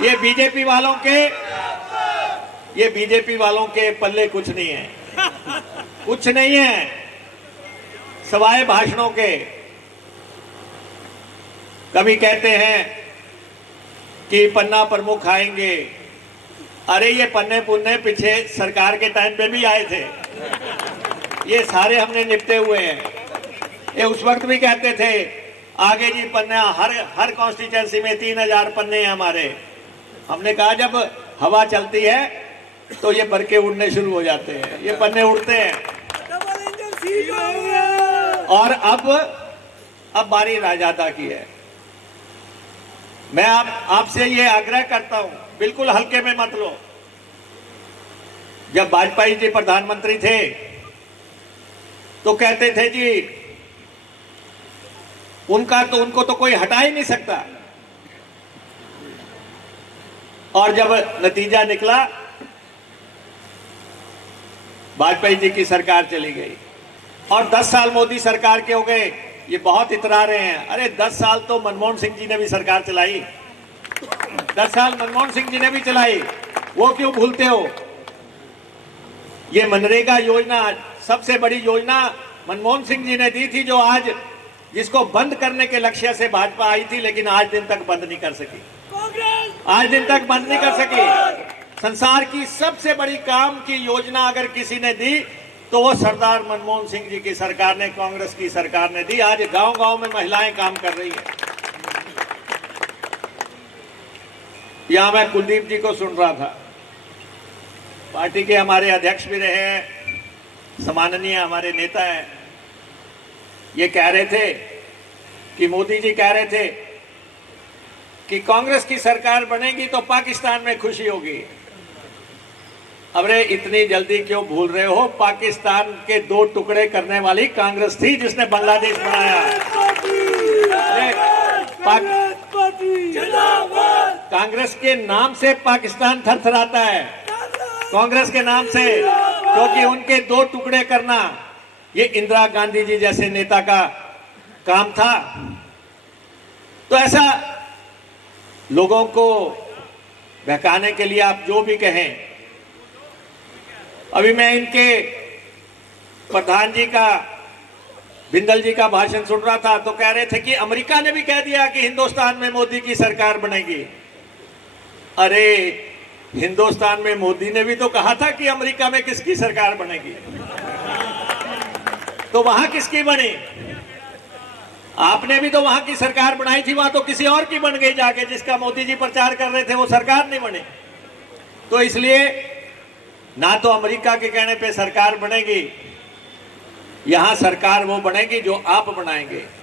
ये बीजेपी वालों के पल्ले कुछ नहीं है, कुछ नहीं है सवाए भाषणों के। कभी कहते हैं कि पन्ना प्रमुख आएंगे, अरे ये पन्ने पुन्ने पीछे सरकार के टाइम पे भी आए थे, ये सारे हमने निपटे हुए हैं। ये उस वक्त भी कहते थे आगे जी पन्ना, हर कॉन्स्टिट्यूंसी में 3000 पन्ने हैं हमारे। हमने कहा जब हवा चलती है तो ये बरके उड़ने शुरू हो जाते हैं, ये पन्ने उड़ते हैं। और अब बारी राजदा की है। मैं आपसे ये आग्रह करता हूं, बिल्कुल हल्के में मत लो। जब वाजपेयी जी प्रधानमंत्री थे तो कहते थे जी उनको तो कोई हटा ही नहीं सकता, और जब नतीजा निकला वाजपेयी जी की सरकार चली गई और 10 साल मोदी सरकार के हो गए। ये बहुत इतरा रहे हैं, अरे 10 साल तो मनमोहन सिंह जी ने भी सरकार चलाई, 10 साल मनमोहन सिंह जी ने भी चलाई, वो क्यों भूलते हो? ये मनरेगा योजना सबसे बड़ी योजना मनमोहन सिंह जी ने दी थी, जो आज जिसको बंद करने के लक्ष्य से भाजपा आई थी, लेकिन आज दिन तक बंद नहीं कर सकी, आज दिन तक बंद नहीं कर सकी। संसार की सबसे बड़ी काम की योजना अगर किसी ने दी तो वो सरदार मनमोहन सिंह जी की सरकार ने, कांग्रेस की सरकार ने दी। आज गांव-गांव में महिलाएं काम कर रही है। यहां मैं कुलदीप जी को सुन रहा था, पार्टी के हमारे अध्यक्ष भी रहे हैं, सम्माननीय हमारे नेता हैं। ये कह रहे थे कि मोदी जी कह रहे थे कि कांग्रेस की सरकार बनेगी तो पाकिस्तान में खुशी होगी। अरे इतनी जल्दी क्यों भूल रहे हो? पाकिस्तान के 2 टुकड़े करने वाली कांग्रेस थी जिसने बांग्लादेश बनाया। कांग्रेस के नाम से पाकिस्तान थरथराता है, कांग्रेस के नाम से, क्योंकि उनके 2 टुकड़े करना ये इंदिरा गांधी जी जैसे नेता का काम था। तो ऐसा लोगों को बहकाने के लिए आप जो भी कहें। अभी मैं इनके प्रधान जी का, बिंदल जी का भाषण सुन रहा था, तो कह रहे थे कि अमेरिका ने भी कह दिया कि हिंदुस्तान में मोदी की सरकार बनेगी। अरे हिंदुस्तान में मोदी ने भी तो कहा था कि अमेरिका में किसकी सरकार बनेगी, तो वहां किसकी बनी? आपने भी तो वहां की सरकार बनाई थी, वहां तो किसी और की बन गई जाके, जिसका मोदी जी प्रचार कर रहे थे वो सरकार नहीं बनी। तो इसलिए ना तो अमेरिका के कहने पे सरकार बनेगी, यहां सरकार वो बनेगी जो आप बनाएंगे।